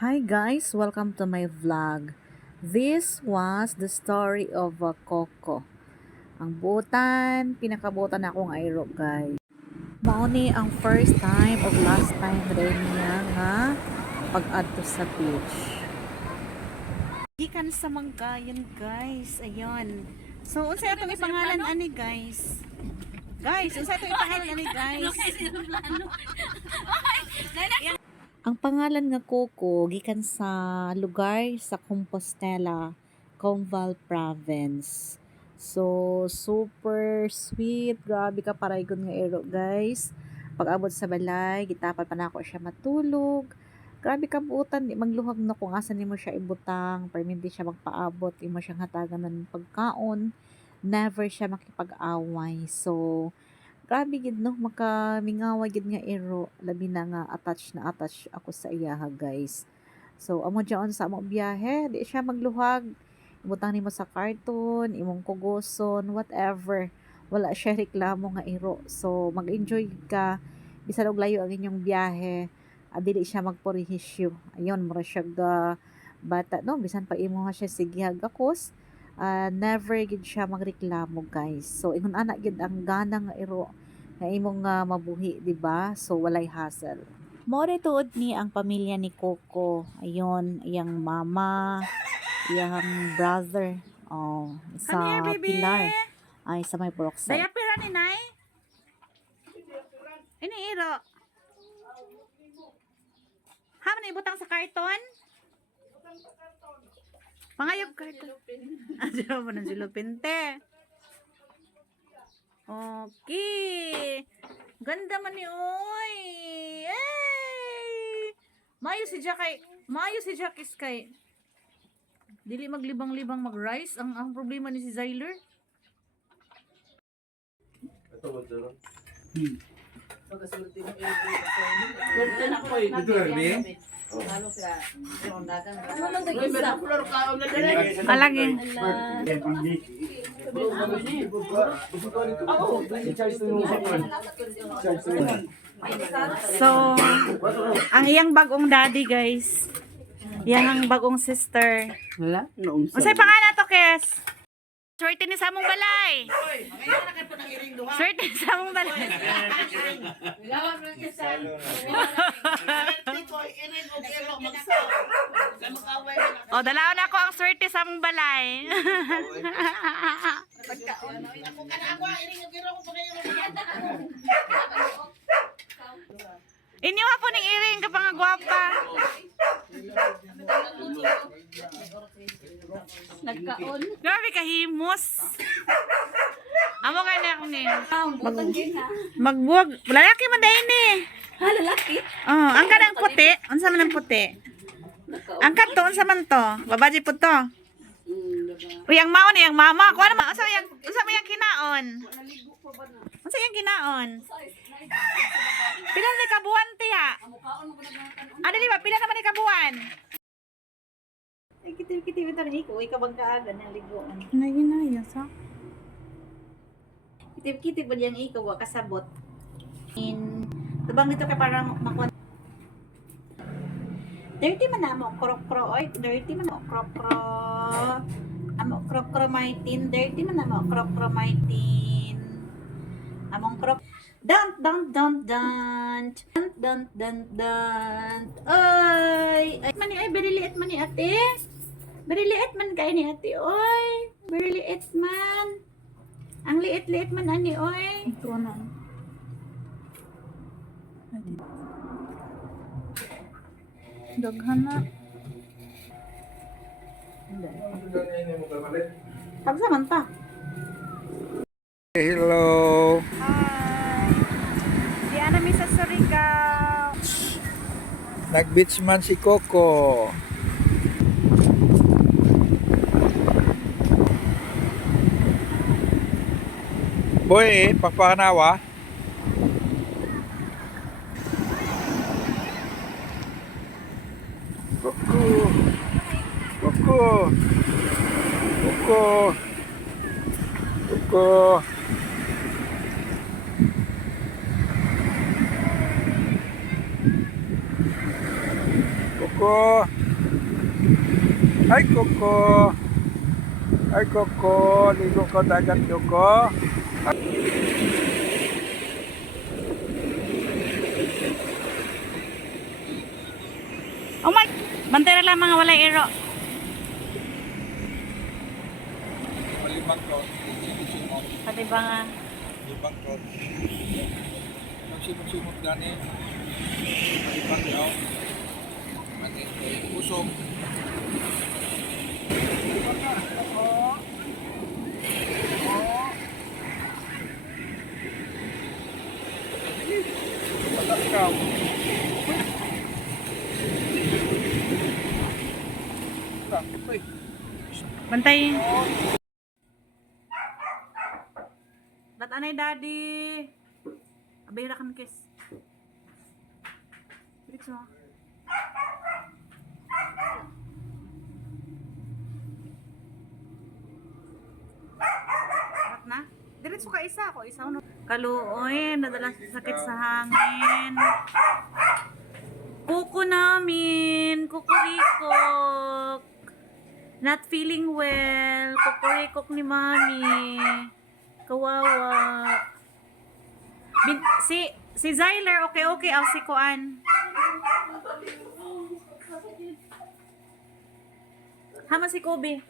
Hi guys, welcome to my vlog. This was the story of Coco. Ang butan, pinakabutan akong ayro guys. Mao ni ang first time of last time rin niya nga pag-adto sa beach. Gikan sa Manggayan guys, ayun. So unsa atong ipangalan ani guys? Guys, unsa atong ipangalan ani guys? Ang pangalan nga Coco gikan sa lugar sa Compostela, Comval Province. So super sweet, grabe ka paraygon nga ero guys. Pag abot sa balay, gitapan pa nako siya matulog. Grabe ka buutan, di magluhag na kung asan nimo siya ibutang, para hindi siya magpaabot, imo siyang hatagan ng pagkaon. Never siya makipag-away. So grabe gid no, makamingawa gid nga ero, labi na nga attach ako sa iyaha guys. So amo diyon sa among biyahe, di siya magluhag. Ibutang nimo sa karton, imong kugoson, whatever. Wala siya reklamo nga ero. So mag-enjoy ka bisan og layo ang inyong biyahe. Dili siya magpurihisyo. Ayun, mura siya bata no, bisan pa imo nga siya sigihag akos. Never gid siya magreklamo guys. So ingon ana gid ang gana nga iro nga imong mabuhi, di ba? So walay hassle. More tuod ni ang pamilya ni Coco. Ayun, iyang mama, iyang brother, Come here, sa baby. Pilar, ay sa may Brokside. Dayapira ni Nay? Ini iro. Haman ibutang sa karton? Pangayog karton. Ano mo ng silupinte? Okay. Ganda man ni oy. Hey! Mayo si Jackie kay. Dili maglibang-libang mag-rice ang problema ni si Zyler. Alagin. So, ang iyang bagong daddy guys. Yang ang bagong sister. Wala? Noong Unsay pangalan to, Kes? Swerte ni sa mong balay. Swerte ni sa mong balay. O, dalaw na ako ang swerte sa mong balay. Iniwa po ng iring kapag nga gwapa. Nagkaon. Grabe ka himos. Amo ka na ako ni. Magbuwag. Lalaki man dahil ni. Ha, lalaki? Oh, ang kanang puti. Unsa man ang puti? Ang kanto, unsa man to? Babaji po to. Uy, ang maon ni ang mama. Kuha naman. Unsa man yung kinaon? Unsa yung kinaon? Pila ni kabuan tiya? Ano di ba? Pila naman ni kabuan? Ay, kitip-kitip ito na ikaw. Ikaw bang kaagan ng liguan? Naginaya sa Kitip-kitip ba diyang ikaw? Kasabot. Tabang dito ka parang makuha. Dirty man na mo, krok-kro. Oy, dirty man na mo, krok-kro. Amo, krok-kro maitin. Dirty man na mo, krok-kro maitin. Among krok. Don't. Oy! Ay, mani, ay, very liit man ni ate. Very liit man kayo ni ate, oy. Very liit man. Ang liit-liit man ani, oy. ito na. Daghan na. Pagsaman ta. Hello. Hi. Di ana mi sa Surigao. Nag-beach man si Coco. Boy, pagpakanawa. Coco. Coco. Coco. Coco. Coco. Hi, Coco. Hi, Coco. Ligo ko dagat, Coco. Oh man, bantay lang mga walay ero. Malimang ko. Simot-simot. Pati ba nga? Malimang ko. Magsimot-simot gani. Malimang ko. Manin ko. Usok. Patas ka. Uy. Bantay. Dat anay daddy. Abay ra kan kiss. Bilis mo. Bat na? Diretso ka isa ako, isa no. Kaluoy, nadala sa sakit sa hangin. Kuko namin, kukurikok. Not feeling well. Kukurikok ni mami. Kawawa. Si Zyler, okay. Aw si Kuan. Hama si Kobe.